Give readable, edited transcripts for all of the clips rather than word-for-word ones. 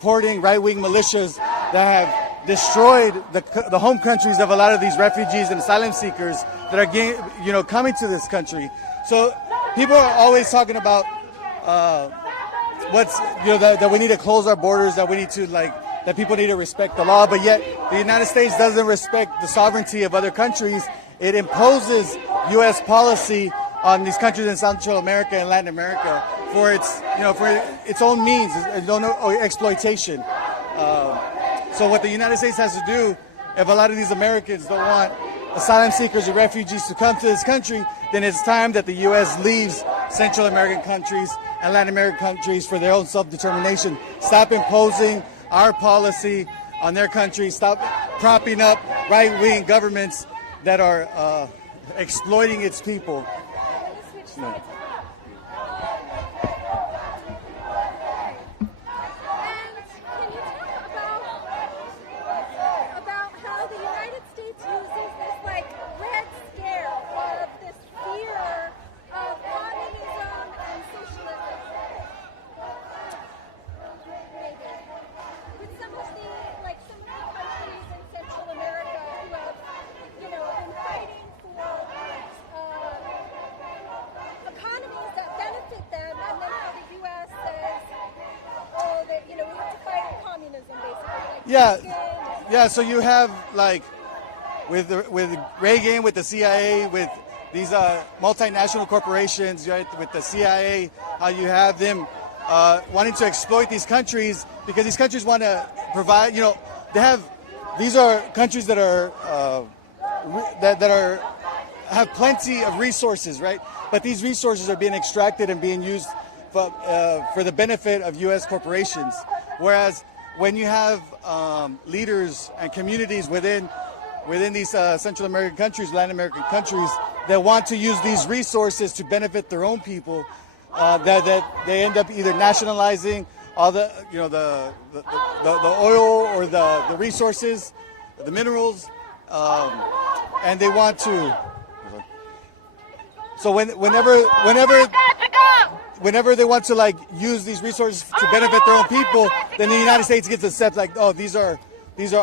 supporting right-wing militias that have destroyed the home countries of a lot of these refugees and asylum seekers that are coming to this country. So people are always talking about that we need to close our borders, that we need to that people need to respect the law, but yet the United States doesn't respect the sovereignty of other countries. It imposes U.S. policy on these countries in Central America and Latin America for its own means, its own exploitation. So what the United States has to do, if a lot of these Americans don't want asylum seekers or refugees to come to this country, then it's time that the U.S. leaves Central American countries and Latin American countries for their own self-determination. Stop imposing our policy on their countries. Stop propping up right-wing governments that are exploiting its people. No. Yeah. So you have with Reagan, with the CIA, with these multinational corporations, right? With the CIA, how you have them wanting to exploit these countries because these countries want to provide. These are countries that are have plenty of resources, right? But these resources are being extracted and being used for the benefit of U.S. corporations, whereas when you have leaders and communities within these Central American countries, Latin American countries that want to use these resources to benefit their own people, that they end up either nationalizing all the oil or the resources, the minerals, and they want to. So whenever they want to use these resources to benefit their own people, then the United States gets a step these are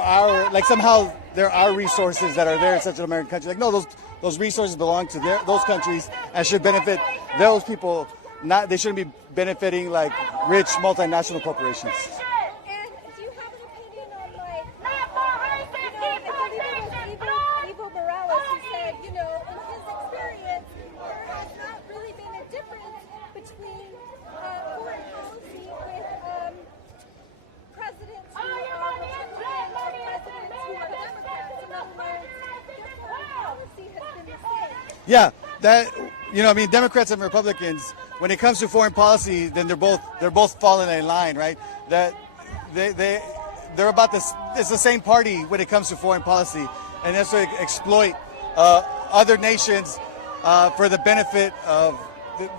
our somehow they're our resources that are there in Central American countries. No, those resources belong to those countries and should benefit those people. They shouldn't be benefiting rich multinational corporations. Yeah, Democrats and Republicans, when it comes to foreign policy, then they're both falling in line, right? That they're about this. It's the same party when it comes to foreign policy, and that's to exploit other nations for the benefit of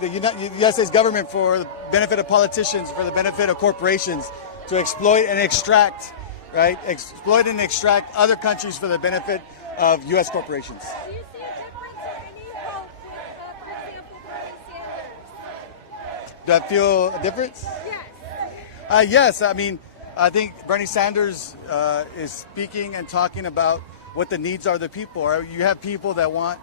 the United States government, for the benefit of politicians, for the benefit of corporations, to exploit and extract, right? Exploit and extract other countries for the benefit of U.S. corporations. Do I feel a difference? Yes. Yes. I think Bernie Sanders is speaking and talking about what the needs are of the people. Right? You have people that want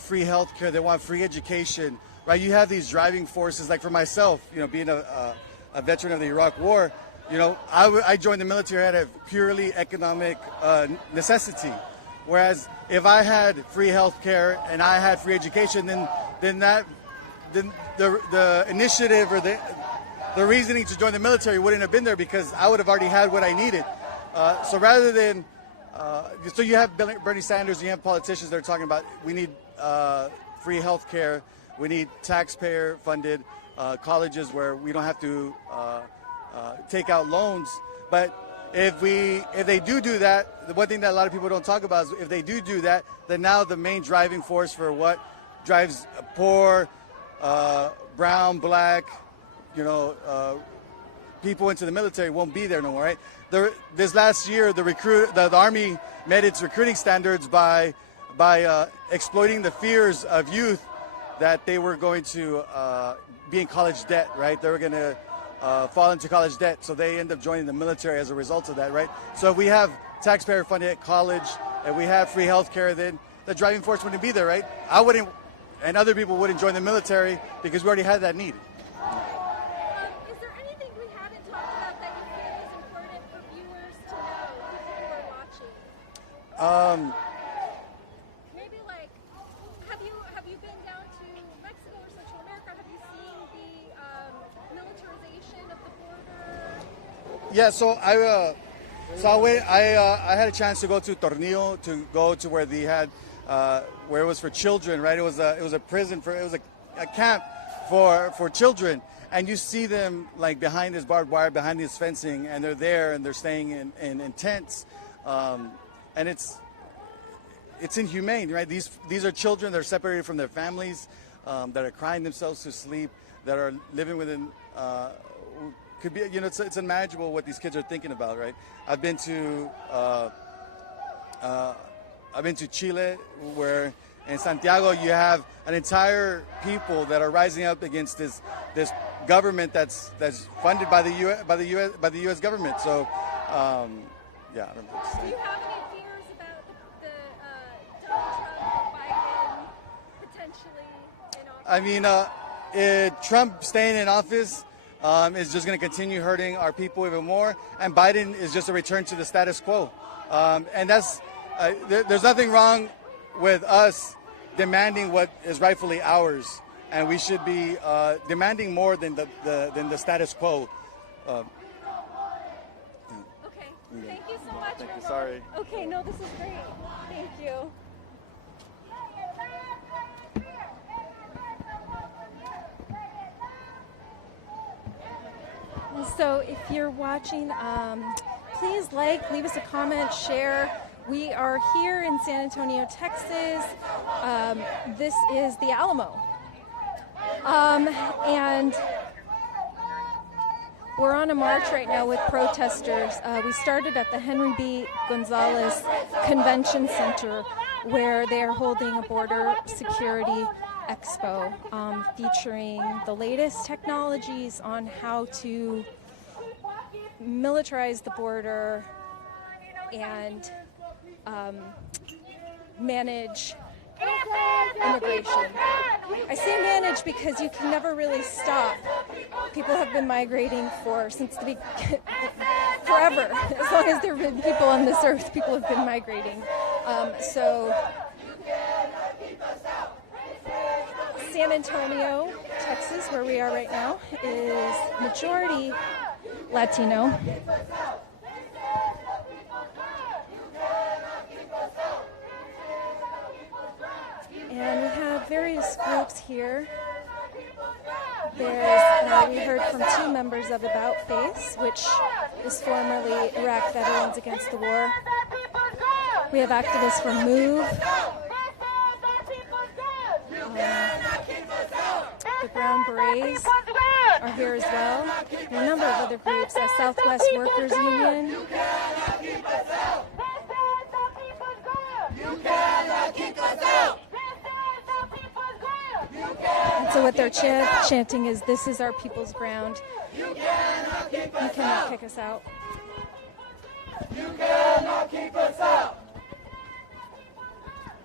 free health care, they want free education, right? You have these driving forces, like for myself, being a veteran of the Iraq War, I joined the military out of purely economic necessity. Whereas if I had free health care and I had free education, then the initiative or the reasoning to join the military wouldn't have been there because I would have already had what I needed. So rather than, so you have Bernie Sanders, you have politicians that are talking about we need free health care, we need taxpayer-funded colleges where we don't have to take out loans. But if they do that, the one thing that a lot of people don't talk about is if they do that, then now the main driving force for what drives poor, brown, black, people into the military won't be there no more, right? This last year, the Army met its recruiting standards by exploiting the fears of youth that they were going to be in college debt, right? They were going to fall into college debt, so they end up joining the military as a result of that, right? So if we have taxpayer-funded college and we have free health care, then the driving force wouldn't be there, right? I wouldn't, and other people wouldn't join the military because we already had that need. Is there anything we haven't talked about that you feel is important for viewers to know, people who are watching? Maybe like, have you been down to Mexico or Central America? Have you seen the militarization of the border? Yeah, so I had a chance to go to Tornillo, to go to where they had where it was for children, right? It was a prison it was a camp for children, and you see them like behind this barbed wire, behind this fencing, and they're there and they're staying in tents, and it's inhumane, right? These are children that are separated from their families, that are crying themselves to sleep, that are living within. Could be, it's unimaginable what these kids are thinking about, right? I've been to Chile, where in Santiago you have an entire people that are rising up against this government that's funded by the U.S. government. So, yeah, I don't know what to say. Do you have any fears about the Donald Trump, Biden potentially in office? I mean, Trump staying in office is just going to continue hurting our people even more, and Biden is just a return to the status quo. And that's there's nothing wrong with us demanding what is rightfully ours, and we should be demanding more than the status quo. Okay, thank you so much. Thank you. Sorry. Okay, no, this is great. Thank you. So if you're watching, please leave us a comment, share. We are here in San Antonio, Texas. This is the Alamo. And we're on a march right now with protesters. We started at the Henry B. Gonzalez Convention Center, where they are holding a border security expo featuring the latest technologies on how to militarize the border and manage immigration. I say manage because you can never really stop. People have been migrating since forever. As long as there have been people on this earth, people have been migrating. So San Antonio, Texas, where we are right now, is majority Latino. And we have various groups here. We heard from 2 members of About Face, which is formerly Iraq Veterans Against the War. We have activists from MOVE. The Brown Berets are here as well. And a number of other groups, Southwest Workers Union. And so what they're chanting is, "This is our people's ground. You cannot kick us out. You cannot keep us out.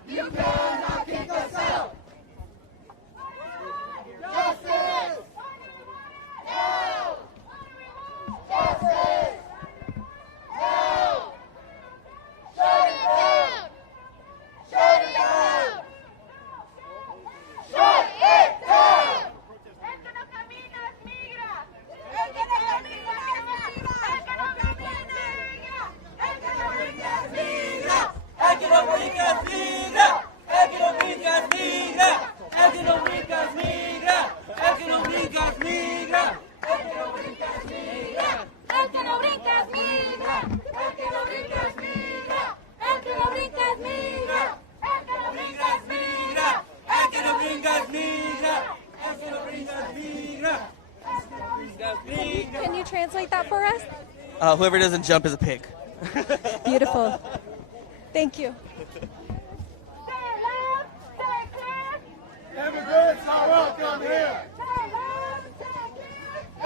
You cannot keep us out. Justice! No! Justice! No! Shut it down! Shut it down! Shut it down! El que no camina migra. El que no camina migra. El que no camina migra. El que no brinca migra. El que no brinca migra. El que no brinca migra. El que no brinca migra. El que no brinca migra. El que no brinca migra. El que no brinca migra. El que no brinca migra. El que no brinca migra. El que no brinca migra. El que no brinca migra. El que no brinca migra. Can you translate that for us? Whoever doesn't jump is a pig. Beautiful. Thank you. Immigrants are welcome here.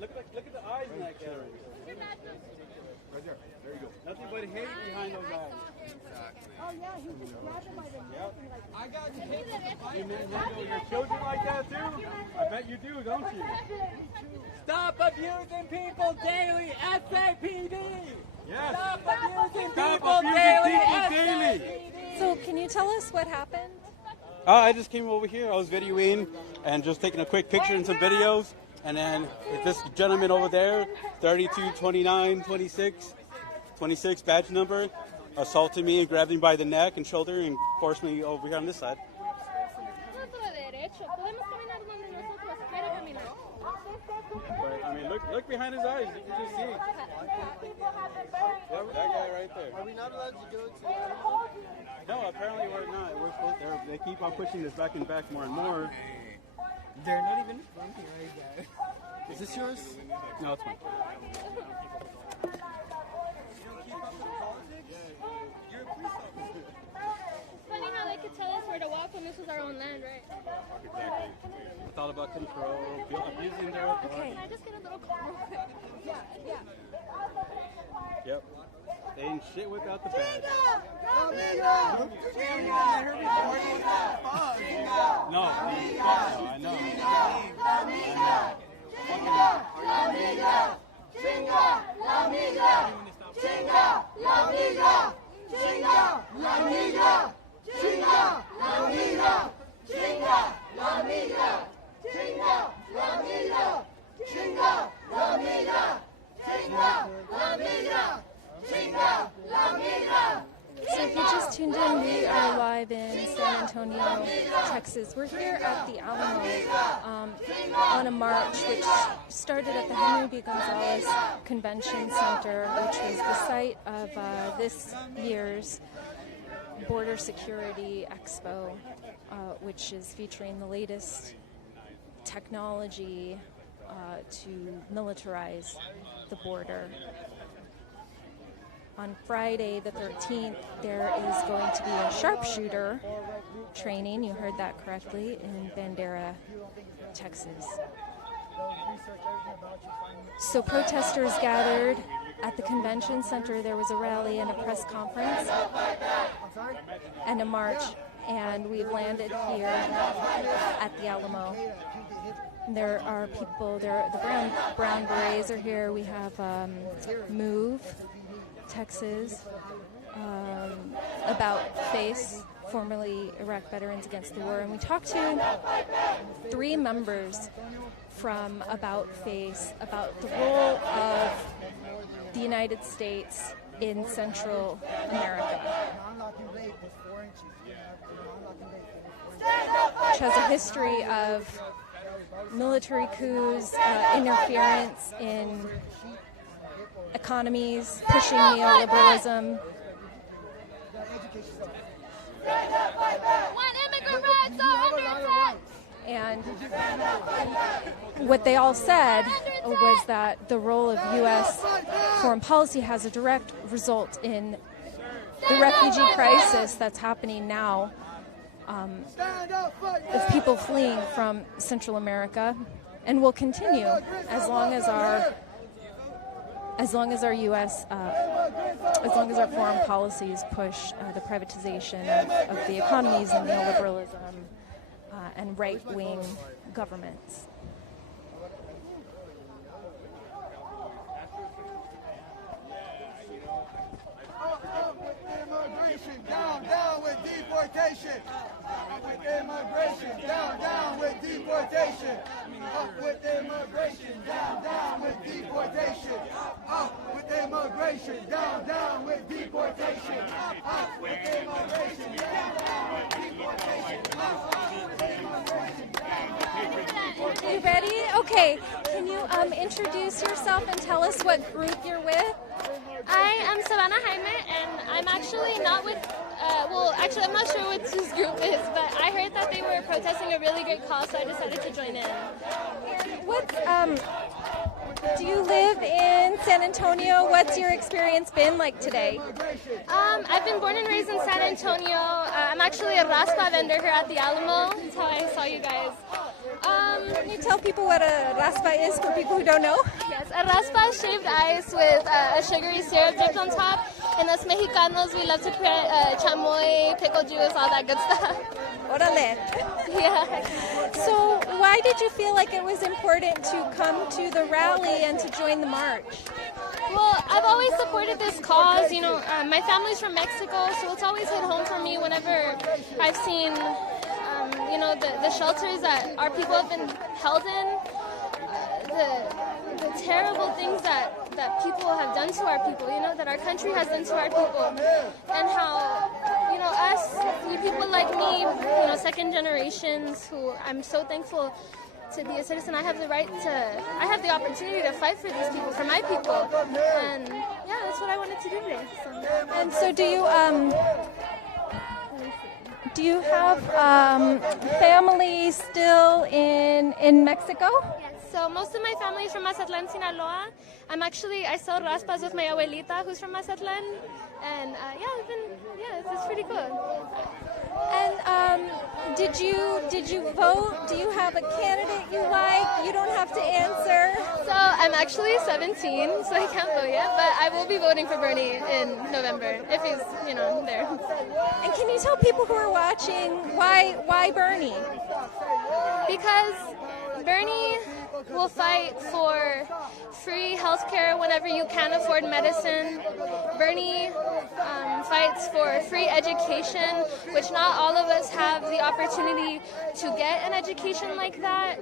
Look at the eyes in that gallery. Right there. There you go. Nothing but hate behind those eyes. Oh yeah, he just grabbed him by the neck and like. I got you. You handle your children like that too? I bet you do, don't you? Stop abusing people daily, SAPD! Yes. Stop abusing Stop people abusing daily, people daily. SAPD! So can you tell us what happened? I just came over here. I was videoing and just taking a quick picture and some videos. And then this gentleman over there, 32, 29, 26 badge number, assaulted me and grabbed me by the neck and shoulder and forced me over here on this side. But, I mean, look behind his eyes. You can just see. That guy right there. Are we not allowed to go to? No, apparently we're not. We're supposed to. They keep on pushing this back and back more and more. They're not even funky right guys. Is this yours? No, it's mine. Funny how they could tell us where to walk when this was our own land, right? Exactly. It's all about control, abusing their authority. Can I just get a little call real quick? Yeah. Yep. They ain't shit without the badge. No, I know. So if you just tuned in, we are live in San Antonio, Texas. We're here at the Alamo on a march which started at the Henry B. Gonzalez Convention Center, which was the site of this year's Border Security Expo, which is featuring the latest technology to militarize the border. On Friday the 13th, there is going to be a sharpshooter training, you heard that correctly, in Bandera, Texas. So protesters gathered at the convention center. There was a rally and a press conference and a march, and we've landed here at the Alamo. There are people, the brown berets are here. We have MOVE Texas, About Face, formerly Iraq Veterans Against the War, and we talked to 3 members from About Face about the role of the United States in Central America, which has a history of military coups, interference in economies, pushing neoliberalism. When immigrant rights are under attack. And what they all said was that the role of U.S. foreign policy has a direct result in the refugee crisis that's happening now, of people fleeing from Central America, and will continue as long as our U.S. as long as our foreign policies push the privatization of the economies and neoliberalism and right-wing governments. Down with deportation. Up with immigration. Down with deportation. Up with immigration. Down with deportation. Up with immigration. Down with deportation. Up with immigration. Down with deportation. You ready? Okay. Can you introduce yourself and tell us what group you're with? I am Savannah Jaime, and I'm actually not with, I'm not sure what this group is, but I heard that they were protesting a really great cause, so I decided to join in. Do you live in San Antonio? What's your experience been like today? I've been born and raised in San Antonio. I'm actually a raspa vendor here at the Alamo. That's how I saw you guys. Can you tell tell people what a raspa is for people who don't know? Yes, a raspa is shaved ice with a sugary syrup dipped on top. And us Mexicanos, we love to put chamoy, pickle juice, all that good stuff. Orale. Yeah. So why did you feel like it was important to come to the rally and to join the march? Well, I've always supported this cause. You know, my family's from Mexico, so it's always hit home for me whenever I've seen, you know, the shelters that our people have been held in, the terrible things that people have done to our people, you know, that our country has done to our people, and how, you know, us, you people like me, you know, second generations, who I'm so thankful to be a citizen. I have the opportunity to fight for these people, for my people, and yeah, that's what I wanted to do today. So. And so do you have family still in Mexico? Yes, so most of my family is from Mazatlan, Sinaloa. I sell raspas with my abuelita, who's from Mazatlan, and it's pretty cool. And did you vote? Do you have a candidate you like? You don't have to answer. So I'm actually 17, so I can't vote yet, but I will be voting for Bernie in November if he's, you know, there. And can you tell people who are watching why Bernie? Because Bernie will fight for free healthcare whenever you can't afford medicine. Bernie fights for free education, which not all of us have the opportunity to get an education like that.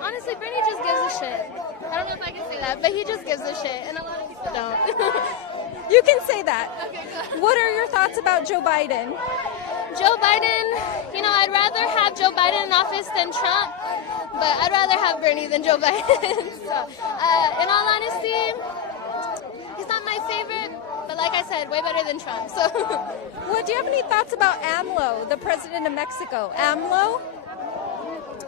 Honestly, Bernie just gives a shit. I don't know if I can say that, but he just gives a shit, and a lot of people don't. You can say that. Okay, good. What are your thoughts about Joe Biden? Joe Biden, you know, I'd rather have Joe Biden in office than Trump, but I'd rather have Bernie than Joe Biden. So, in all honesty, he's not my favorite, but like I said, way better than Trump. So, Well, do you have any thoughts about AMLO, the president of Mexico? AMLO?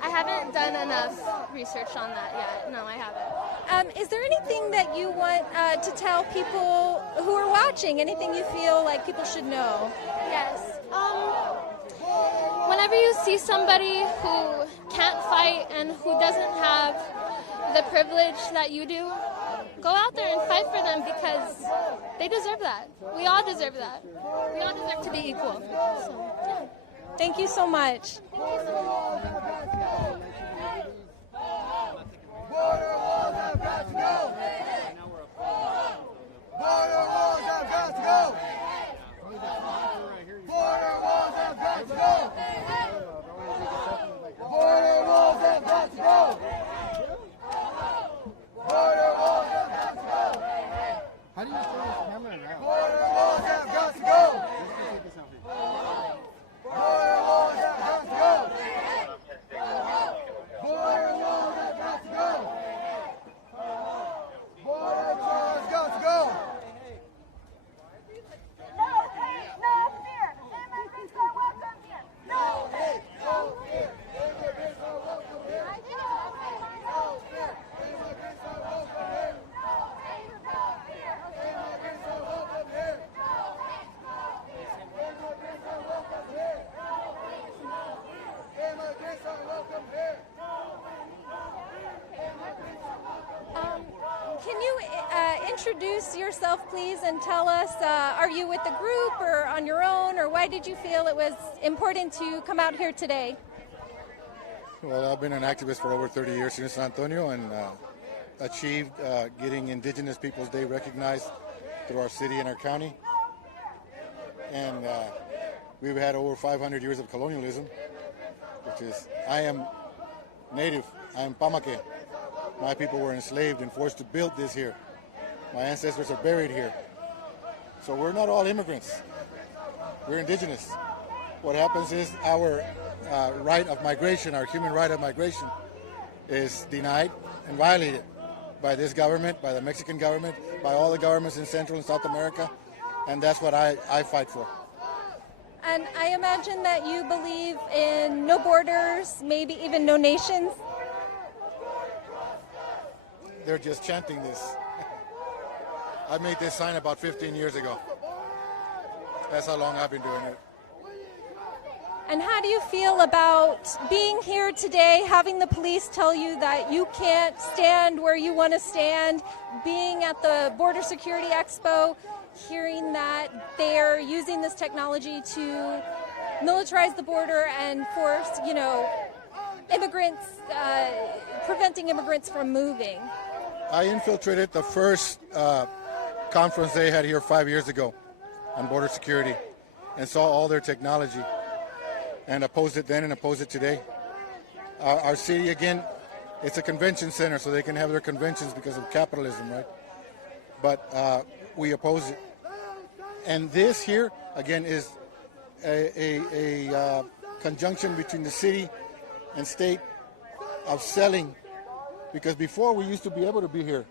I haven't done enough research on that yet. No, I haven't. Is there anything that you want to tell people who are watching? Anything you feel like people should know? Yes. Whenever you see somebody who can't fight and who doesn't have the privilege that you do, go out there and fight for them, because they deserve that. We all deserve that. We all deserve to be equal. So, yeah. Thank you so much. Border walls have got to go. Border walls have got to go. Border walls have got to go. Border walls have got to go. Border walls have got to go. How do you turn this camera around? Border walls have got to go. Border walls have got to go. Border walls have got to go. Border walls have got to go. No hate, no fear. Immigrants are welcome here. No hate, no fear. Immigrants are welcome here. No fear. Immigrants are welcome here. Immigrants are welcome here. Immigrants are welcome here. Immigrants are welcome here. Can you introduce yourself, please, and tell us, are you with the group or on your own, or why did you feel it was important to come out here today? Well, I've been an activist for over 30 years here in San Antonio, and achieved getting Indigenous Peoples Day recognized through our city and our county. And we've had over 500 years of colonialism, which is, I am native, I am Pamake. My people were enslaved and forced to build this here. My ancestors are buried here. So we're not all immigrants. We're indigenous. What happens is our right of migration, our human right of migration, is denied and violated by this government, by the Mexican government, by all the governments in Central and South America, and that's what I fight for. And I imagine that you believe in no borders, maybe even no nations. They're just chanting this. I made this sign about 15 years ago. That's how long I've been doing it. And how do you feel about being here today, having the police tell you that you can't stand where you want to stand, being at the Border Security Expo, hearing that they're using this technology to militarize the border and force, immigrants, preventing immigrants from moving? I infiltrated the first conference they had here 5 years ago on border security and saw all their technology and opposed it then and oppose it today. Our city, again, it's a convention center, so they can have their conventions because of capitalism, right? But we oppose it. And this here, again, is a conjunction between the city and state of selling, because before we used to be able to be here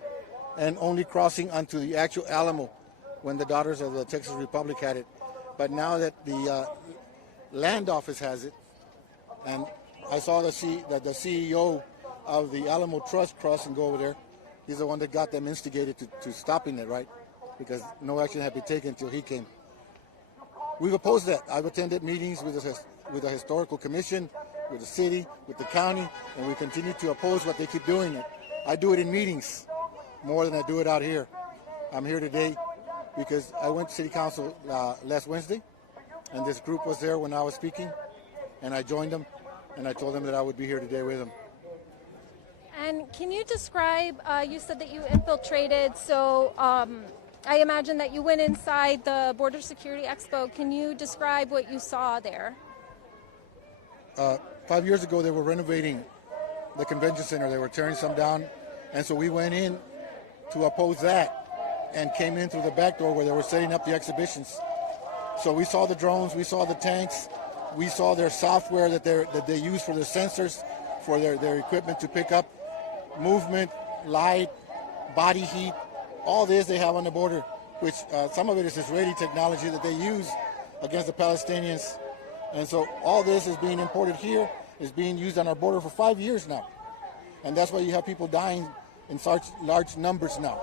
and only crossing onto the actual Alamo when the Daughters of the Texas Republic had it. But now that the land office has it, and I saw the CEO of the Alamo Trust cross and go over there. He's the one that got them instigated to stopping it, right? Because no action had been taken until he came. We've opposed that. I've attended meetings with the Historical Commission, with the city, with the county, and we continue to oppose what they keep doing it. I do it in meetings more than I do it out here. I'm here today because I went to City Council last Wednesday, and this group was there when I was speaking, and I joined them, and I told them that I would be here today with them. And can you describe, you said that you infiltrated, so I imagine that you went inside the Border Security Expo. Can you describe what you saw there? 5 years ago, they were renovating the convention center. They were tearing some down, and so we went in to oppose that and came in through the back door where they were setting up the exhibitions. So we saw the drones, we saw the tanks, we saw their software that they use for their sensors, for their equipment to pick up movement, light, body heat, all this they have on the border, which some of it is Israeli technology that they use against the Palestinians. And so all this is being imported here, is being used on our border for 5 years now. And that's why you have people dying in such large numbers now.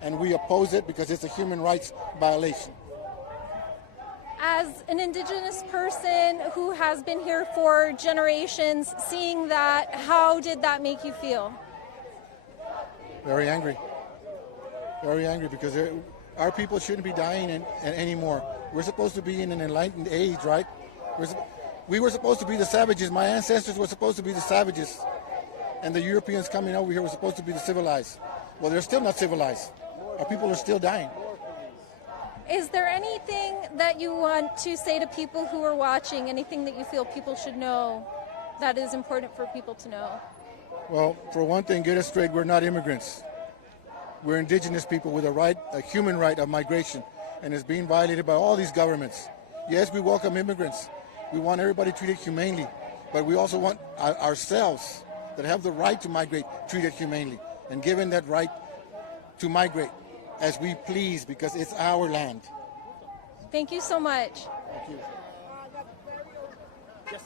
And we oppose it because it's a human rights violation. As an indigenous person who has been here for generations, seeing that, how did that make you feel? Very angry. Very angry because our people shouldn't be dying anymore. We're supposed to be in an enlightened age, right? We were supposed to be the savages. My ancestors were supposed to be the savages. And the Europeans coming over here were supposed to be the civilized. Well, they're still not civilized. Our people are still dying. Is there anything that you want to say to people who are watching, anything that you feel people should know that is important for people to know? Well, for one thing, get us straight, we're not immigrants. We're indigenous people with a human right of migration, and it's being violated by all these governments. Yes, we welcome immigrants. We want everybody treated humanely, but we also want ourselves that have the right to migrate treated humanely and given that right to migrate as we please because it's our land. Thank you so much. Thank you. Yes.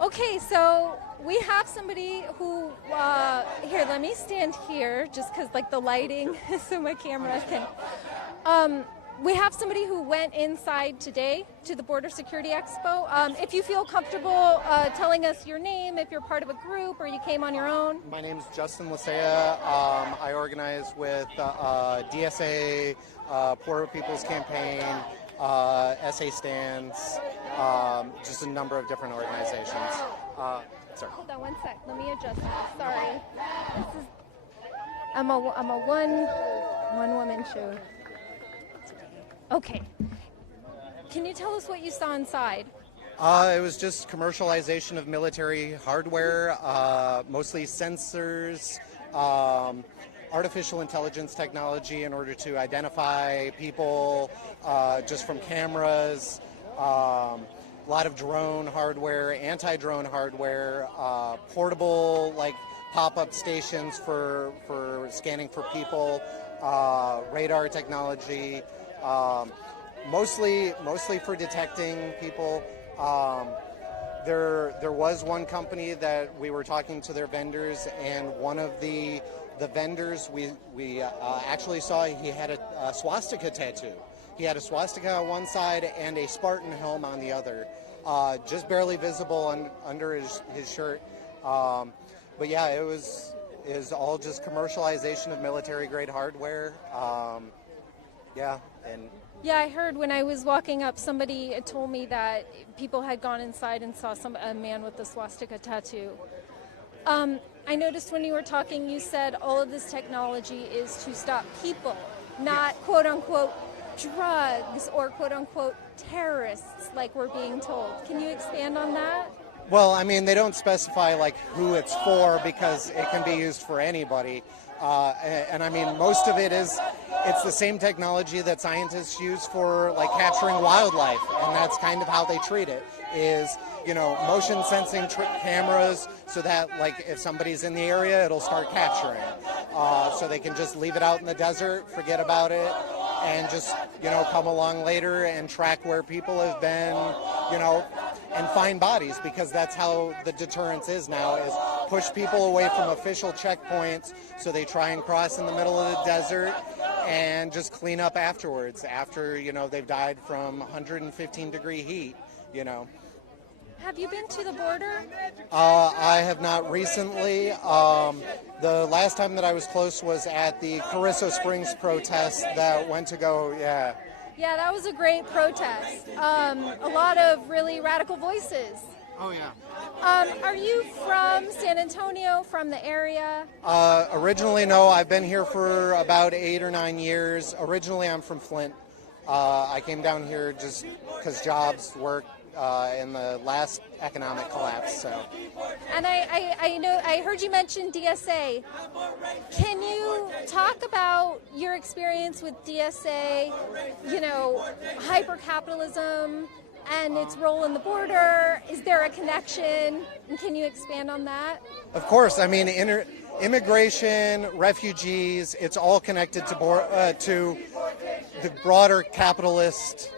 Okay, so we have somebody who, here, let me stand here just because like the lighting, so my camera can. We have somebody who went inside today to the Border Security Expo. If you feel comfortable telling us your name, if you're part of a group or you came on your own. My name is Justin Lasea. I organize with DSA, Poor People's Campaign, SA Stands, just a number of different organizations. Sorry. Hold on one sec. Let me adjust this. Sorry. This is, I'm a one woman show. Okay. Can you tell us what you saw inside? It was just commercialization of military hardware, mostly sensors, artificial intelligence technology in order to identify people just from cameras, a lot of drone hardware, anti-drone hardware, portable like pop-up stations for scanning for people, radar technology, mostly for detecting people. There was one company that we were talking to their vendors, and one of the vendors we actually saw he had a swastika tattoo. He had a swastika on one side and a Spartan helm on the other, just barely visible under his shirt. But yeah, it was all just commercialization of military grade hardware. Yeah, I heard when I was walking up, somebody told me that people had gone inside and saw a man with a swastika tattoo. I noticed when you were talking, you said all of this technology is to stop people, not quote unquote drugs or quote unquote terrorists like we're being told. Can you expand on that? Well, I mean, they don't specify like who it's for because it can be used for anybody. And I mean, most of it's the same technology that scientists use for like capturing wildlife, and that's kind of how they treat it, is, motion sensing cameras, so that like if somebody's in the area, it'll start capturing. So they can just leave it out in the desert, forget about it, and just, come along later and track where people have been, and find bodies, because that's how the deterrence is now, is push people away from official checkpoints so they try and cross in the middle of the desert and just clean up afterwards after, they've died from 115-degree heat, Have you been to the border? I have not recently. The last time that I was close was at the Carrizo Springs protest that went to go, yeah. Yeah, that was a great protest. A lot of really radical voices. Oh, yeah. Are you from San Antonio, from the area? Originally, no. I've been here for about 8 or 9 years. Originally, I'm from Flint. I came down here just because jobs, work, in the last economic collapse. So. And I heard you mention DSA. Can you talk about your experience with DSA, hyper-capitalism and its role in the border? Is there a connection? And can you expand on that? Of course. I mean, immigration, refugees, it's all connected to the broader capitalist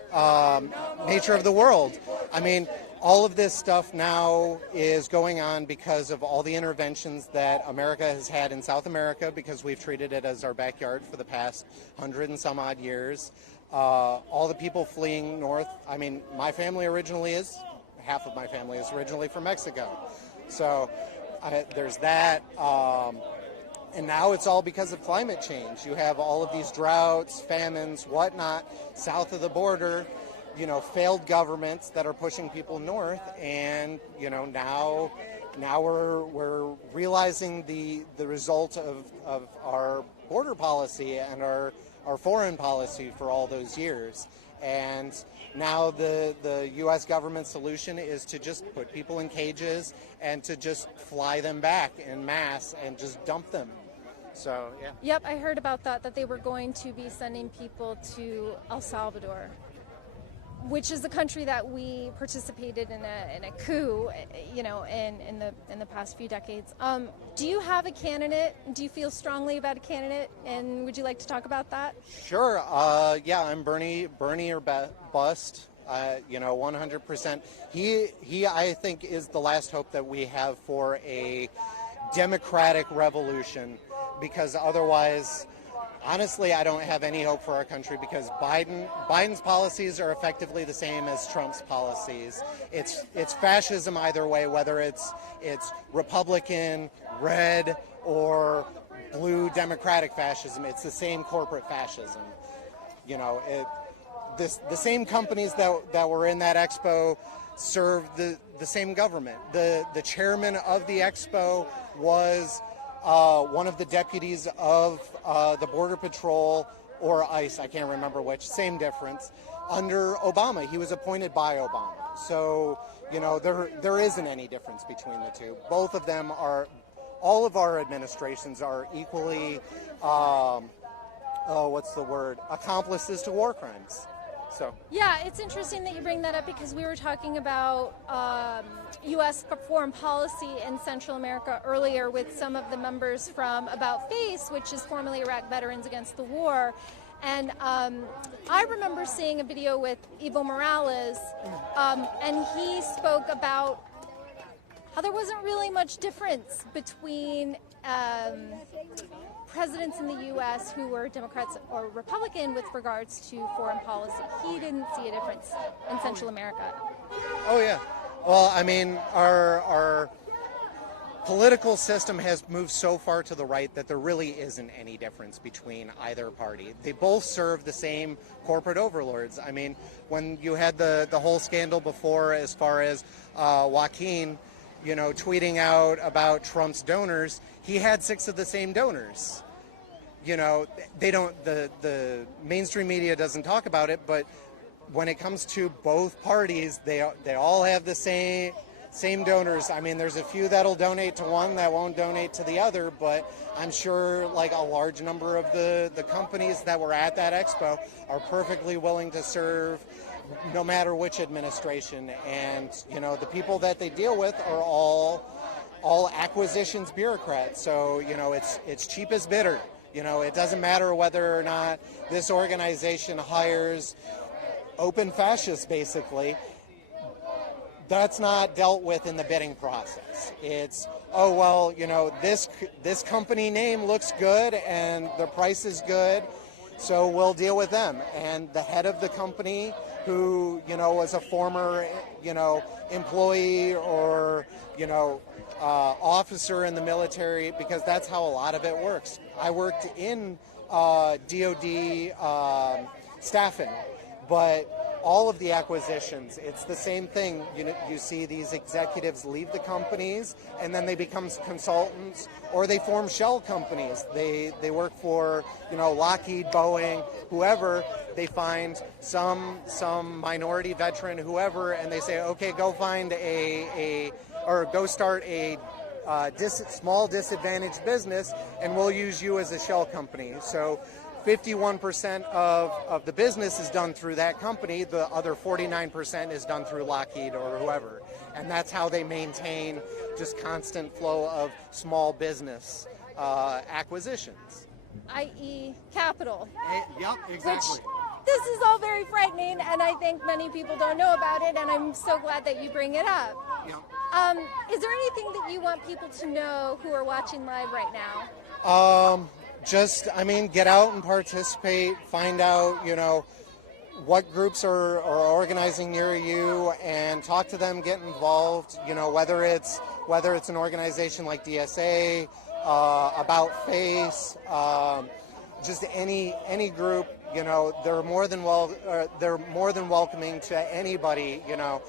nature of the world. I mean, all of this stuff now is going on because of all the interventions that America has had in South America, because we've treated it as our backyard for the past 100 and some odd years. All the people fleeing north. I mean, half of my family is originally from Mexico. So there's that. And now it's all because of climate change. You have all of these droughts, famines, whatnot, south of the border, failed governments that are pushing people north. And, now we're realizing the result of our border policy and our foreign policy for all those years. And now the U.S. government solution is to just put people in cages and to just fly them back en masse and just dump them. So, yeah. Yep, I heard about that they were going to be sending people to El Salvador, which is the country that we participated in a coup, in the past few decades. Do you have a candidate? Do you feel strongly about a candidate? And would you like to talk about that? Sure. I'm Bernie or bust. 100%. He, I think, is the last hope that we have for a democratic revolution, because otherwise, honestly, I don't have any hope for our country, because Biden's policies are effectively the same as Trump's policies. It's fascism either way, whether it's Republican, red, or blue Democratic fascism. It's the same corporate fascism. The same companies that were in that expo serve the same government. The chairman of the expo was one of the deputies of the Border Patrol or ICE, I can't remember which, same difference, under Obama. He was appointed by Obama. So, there isn't any difference between the two. Both of them are, all of our administrations are equally, accomplices to war crimes. So. Yeah, it's interesting that you bring that up, because we were talking about U.S. foreign policy in Central America earlier with some of the members from About Face, which is formerly Iraq Veterans Against the War. And I remember seeing a video with Evo Morales, and he spoke about how there wasn't really much difference between presidents in the U.S. who were Democrats or Republican with regards to foreign policy. He didn't see a difference in Central America. Oh yeah. Well, I mean, our political system has moved so far to the right that there really isn't any difference between either party. They both serve the same corporate overlords. I mean, when you had the whole scandal before as far as Joaquin, you know, tweeting out about Trump's donors, he had 6 of the same donors. You know, they don't, the mainstream media doesn't talk about it, but when it comes to both parties, they all have the same donors. I mean, there's a few that'll donate to one that won't donate to the other, but I'm sure like a large number of the companies that were at that expo are perfectly willing to serve no matter which administration. And, you know, the people that they deal with are all acquisitions bureaucrats. So, you know, it's cheap as bitter. You know, it doesn't matter whether or not this organization hires open fascists, basically. That's not dealt with in the bidding process. It's, oh, well, you know, this company name looks good and the price is good, so we'll deal with them. And the head of the company, who, you know, was a former, you know, employee or, you know, officer in the military, because that's how a lot of it works. I worked in DOD staffing, but all of the acquisitions, it's the same thing. You see these executives leave the companies and then they become consultants, or they form shell companies. They work for, you know, Lockheed, Boeing, whoever. They find some minority veteran, whoever, and they say, okay, go find or go start a small disadvantaged business, and we'll use you as a shell company. So 51% of the business is done through that company. The other 49% is done through Lockheed or whoever. And that's how they maintain just constant flow of small business acquisitions. I.e. capital. Yep, exactly. Which, this is all very frightening, and I think many people don't know about it, and I'm so glad that you bring it up. Yep. Is there anything that you want people to know who are watching live right now? Just, I mean, get out and participate, find out, you know, what groups are organizing near you, and talk to them, get involved, you know, whether it's an organization like DSA, About Face, just any group, you know, they're more than welcoming to anybody, you know.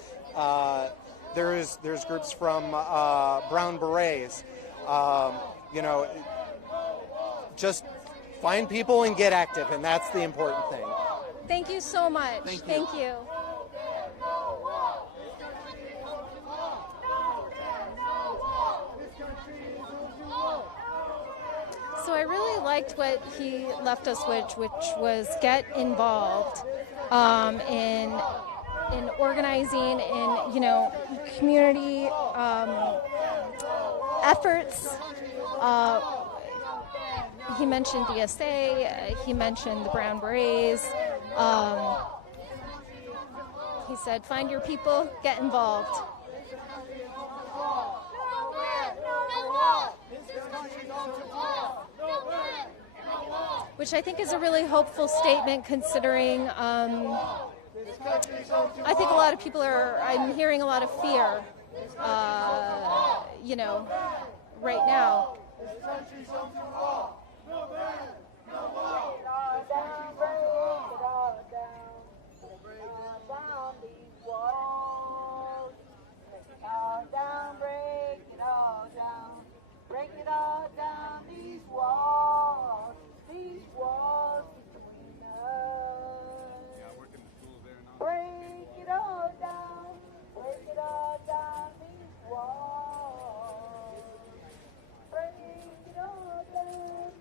There's groups from Brown Berets, you know. Just find people and get active, and that's the important thing. Thank you so much. Thank you. So I really liked what he left us with, which was get involved in organizing, in, you know, community efforts. He mentioned DSA, he mentioned the Brown Berets. He said, find your people, get involved. Which I think is a really hopeful statement, considering I think a lot of people I'm hearing a lot of fear, you know, right now. Break it all down, these walls between us. Break it all down, these walls. Break it all down.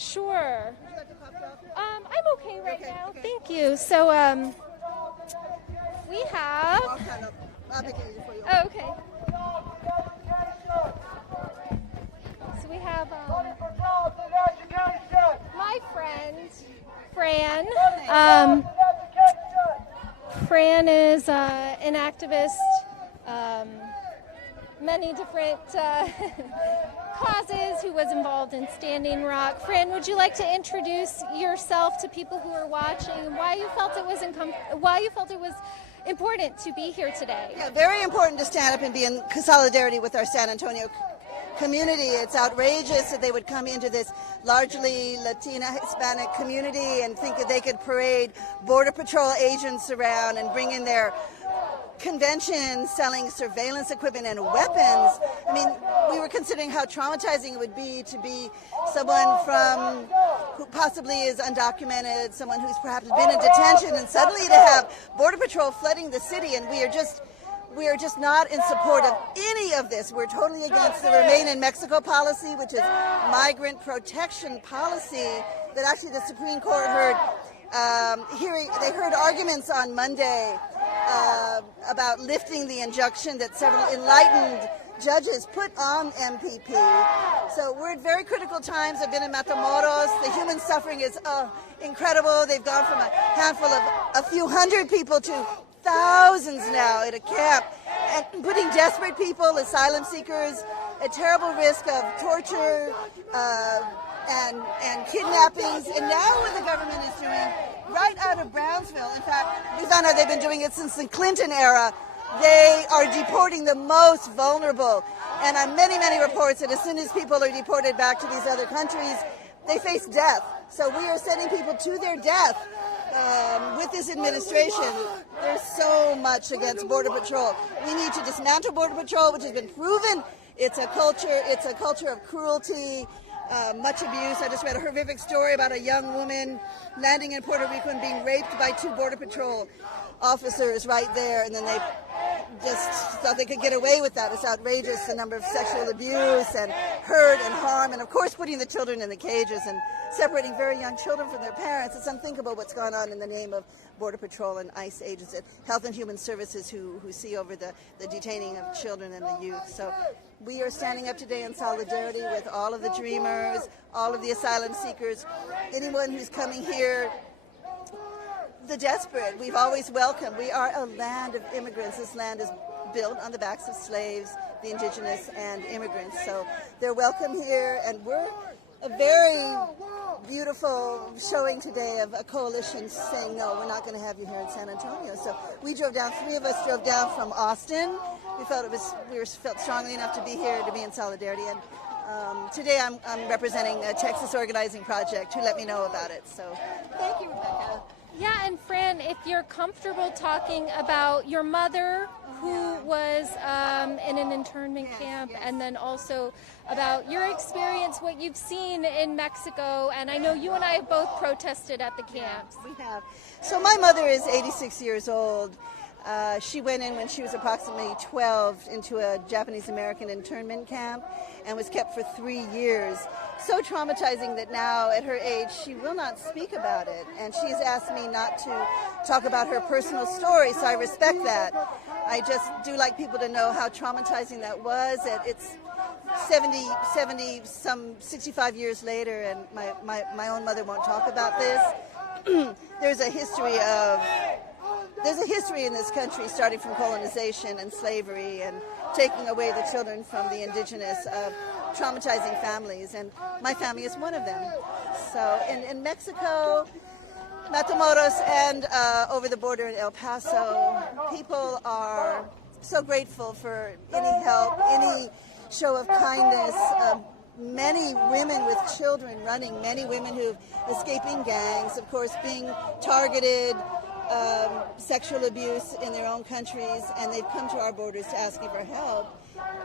Sure. I'm okay right now. Thank you. So, we have. I'll make it easy for you. Oh, okay. So we have my friend Fran. Fran is an activist. Many different causes, who was involved in Standing Rock. Fran, would you like to introduce yourself to people who are watching, and why you felt it was important to be here today? Yeah, very important to stand up and be in solidarity with our San Antonio community. It's outrageous that they would come into this largely Latina Hispanic community and think that they could parade Border Patrol agents around and bring in their conventions selling surveillance equipment and weapons. I mean, we were considering how traumatizing it would be to be someone from who possibly is undocumented, someone who's perhaps been in detention, and suddenly to have Border Patrol flooding the city. And we are just not in support of any of this. We're totally against the Remain in Mexico policy, which is migrant protection policy that actually the Supreme Court heard. They heard arguments on Monday about lifting the injunction that several enlightened judges put on MPP. So we're at very critical times. I've been in Matamoros. The human suffering is incredible. They've gone from a handful of a few hundred people to thousands now at a camp, and putting desperate people, asylum seekers, at terrible risk of torture and kidnappings. And now what the government is doing, right out of Brownsville, in fact, we found out they've been doing it since the Clinton era, they are deporting the most vulnerable. And on many, many reports that as soon as people are deported back to these other countries, they face death. So we are sending people to their death. With this administration, there's so much against Border Patrol. We need to dismantle Border Patrol, which has been proven. It's a culture of cruelty, much abuse. I just read a horrific story about a young woman landing in Puerto Rico and being raped by 2 Border Patrol officers right there, and then they just thought they could get away with that. It's outrageous, the number of sexual abuse and hurt and harm, and of course putting the children in the cages and separating very young children from their parents. It's unthinkable what's gone on in the name of Border Patrol and ICE agents at Health and Human Services who see over the detaining of children and the youth. So we are standing up today in solidarity with all of the dreamers, all of the asylum seekers, anyone who's coming here, the desperate. We've always welcomed. We are a land of immigrants. This land is built on the backs of slaves, the indigenous and immigrants. So they're welcome here, and we're a very beautiful showing today of a coalition saying, no, we're not going to have you here in San Antonio. So we drove down, 3 of us drove down from Austin. We felt strongly enough to be here, to be in solidarity. And today I'm representing a Texas Organizing Project who let me know about it. So thank you, Rebecca. Yeah, and Fran, if you're comfortable talking about your mother, who was in an internment camp, and then also about your experience, what you've seen in Mexico, and I know you and I have both protested at the camps. We have. So my mother is 86 years old. She went in when she was approximately 12 into a Japanese-American internment camp and was kept for 3 years. So traumatizing that now at her age she will not speak about it, and she's asked me not to talk about her personal story, so I respect that. I just do like people to know how traumatizing that was. It's 65 years later, and my own mother won't talk about this. There's a history in this country, starting from colonization and slavery and taking away the children from the indigenous, of traumatizing families, and my family is one of them. So in Mexico, Matamoros, and over the border in El Paso, people are so grateful for any help, any show of kindness. Many women with children running, many women who've escaping gangs, of course, being targeted, sexual abuse in their own countries, and they've come to our borders to ask for help,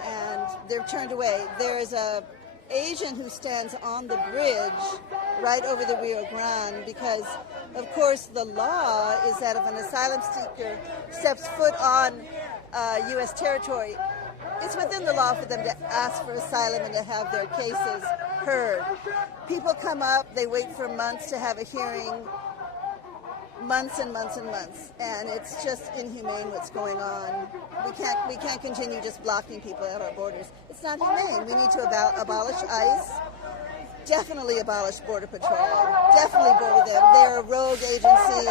and they're turned away. There's a Asian who stands on the bridge right over the Rio Grande because, of course, the law is that if an asylum seeker steps foot on U.S. territory, it's within the law for them to ask for asylum and to have their cases heard. People come up, they wait for months to have a hearing, months and months and months, and it's just inhumane what's going on. We can't continue just blocking people at our borders. It's not humane. We need to abolish ICE. Definitely abolish Border Patrol. Definitely board them. They're a rogue agency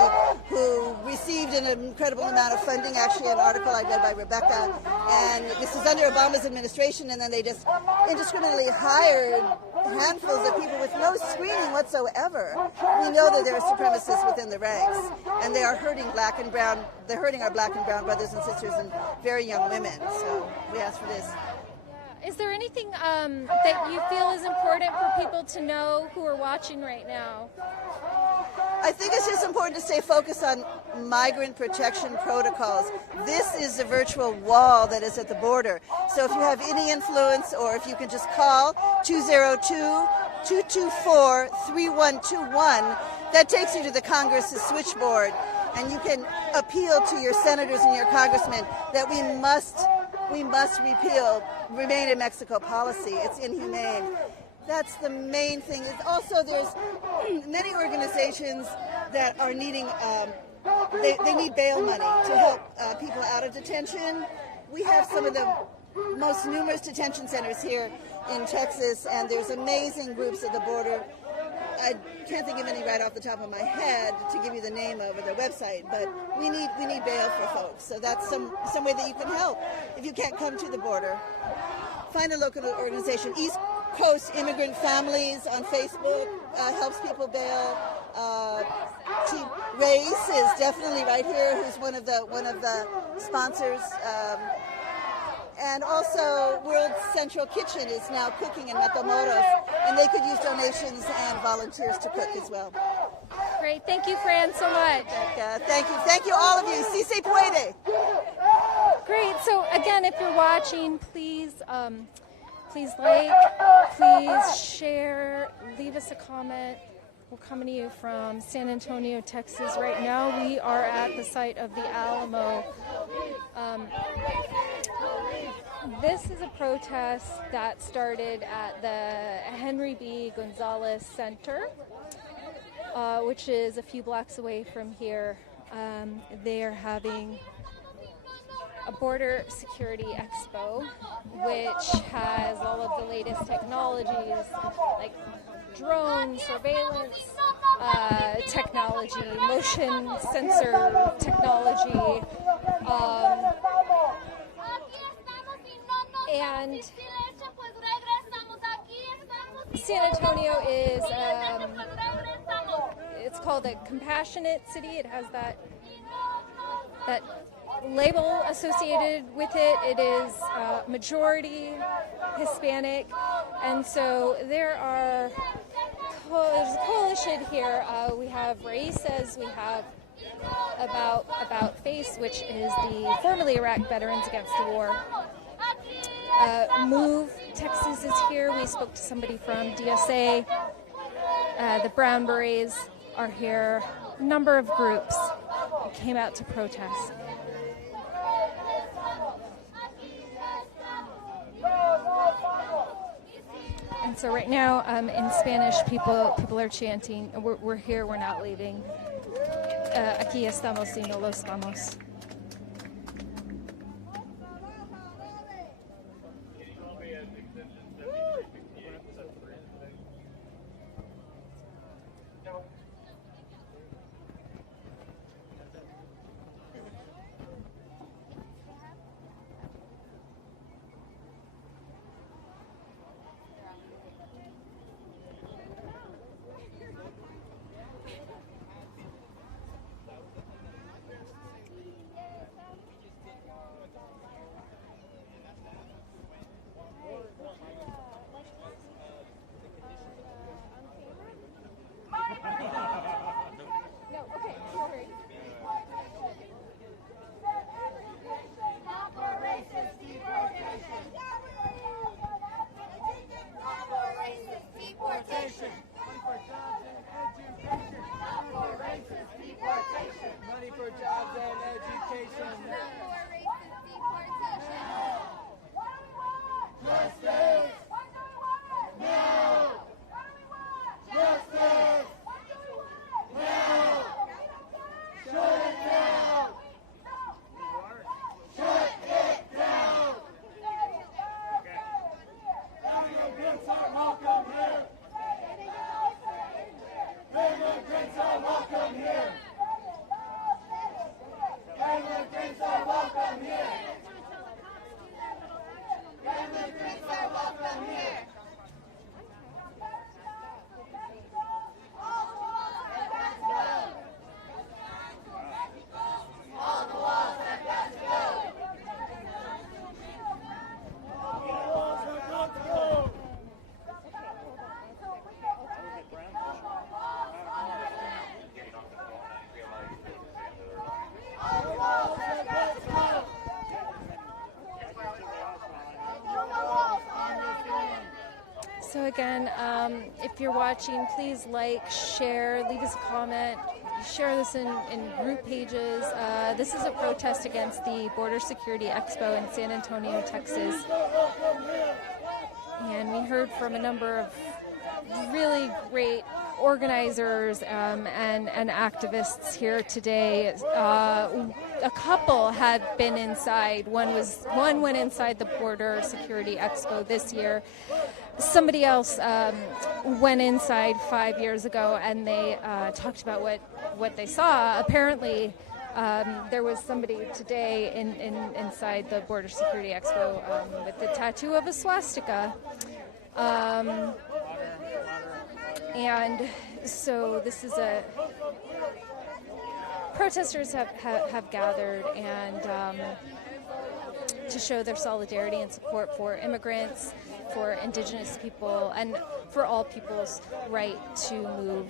who received an incredible amount of funding. Actually, an article I read by Rebecca, and this is under Obama's administration, and then they just indiscriminately hired handfuls of people with no screening whatsoever. We know that there are supremacists within the ranks, and they are hurting black and brown. They're hurting our black and brown brothers and sisters and very young women. So we ask for this. Is there anything that you feel is important for people to know who are watching right now? I think it's just important to stay focused on migrant protection protocols. This is a virtual wall that is at the border. So if you have any influence, or if you can just call 202-224-3121, that takes you to the Congress's switchboard, and you can appeal to your senators and your congressmen that we must repeal Remain in Mexico policy. It's inhumane. That's the main thing. Also, there's many organizations that are needing, they need bail money to help people out of detention. We have some of the most numerous detention centers here in Texas, and there's amazing groups at the border. I can't think of any right off the top of my head to give you the name of or their website, but we need bail for folks. So that's some way that you can help if you can't come to the border. Find a local organization. East Coast Immigrant Families on Facebook helps people bail. Race is definitely right here, who's one of the sponsors. And also, World Central Kitchen is now cooking in Matamoros, and they could use donations and volunteers to cook as well. Great. Thank you, Fran, so much. Thank you. Thank you, all of you. Si se puede. Great. So, again, if you're watching, please like, please share, leave us a comment. We're coming to you from San Antonio, Texas right now. We are at the site of the Alamo. This is a protest that started at the Henry B. Gonzalez Center, which is a few blocks away from here. They are having a border security expo, which has all of the latest technologies like drone surveillance technology, motion sensor technology, and San Antonio is, it's called a compassionate city. It has that label associated with it. It is majority Hispanic, and so there's a coalition here. We have Raíces, we have About Face, which is the formerly Iraq Veterans Against the War. Move Texas is here. We spoke to somebody from DSA. The Brown Berets are here. A number of groups came out to protest. And so right now, in Spanish, people are chanting, "We're here, we're not leaving. Aquí estamos y no los vamos." So again, if you're watching, please like, share, leave us a comment, share this in group pages. This is a protest against the Border Security Expo in San Antonio, Texas. And we heard from a number of really great organizers and activists here today. A couple had been inside. One went inside the Border Security Expo this year. Somebody else went inside 5 years ago, and they talked about what they saw. Apparently, there was somebody today inside the Border Security Expo with the tattoo of a swastika. And so this is protesters have gathered and to show their solidarity and support for immigrants, for indigenous people, and for all people's right to move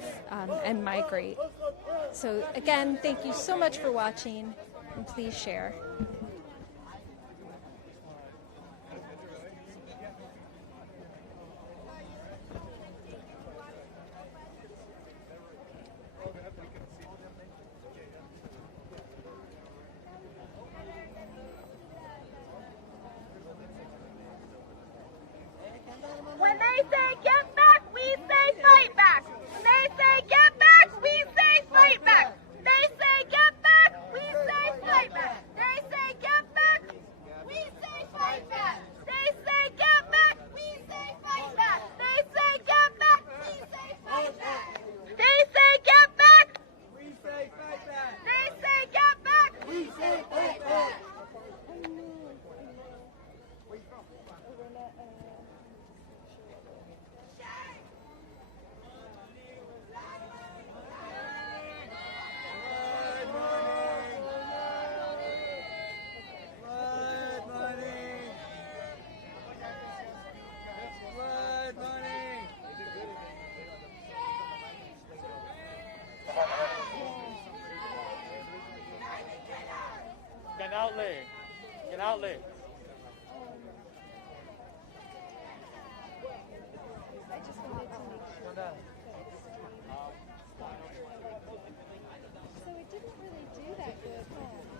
and migrate. So again, thank you so much for watching, and please share. When they say get back, we say fight back. When they say get back, we say fight back. They say get back, we say fight back. They say get back, we say fight back. They say get back, we say fight back. They say get back, we say fight back. They say get back, we say fight back. They say get back, we say fight back. Get out late. I just wanted to make sure. So it didn't really do that good, huh?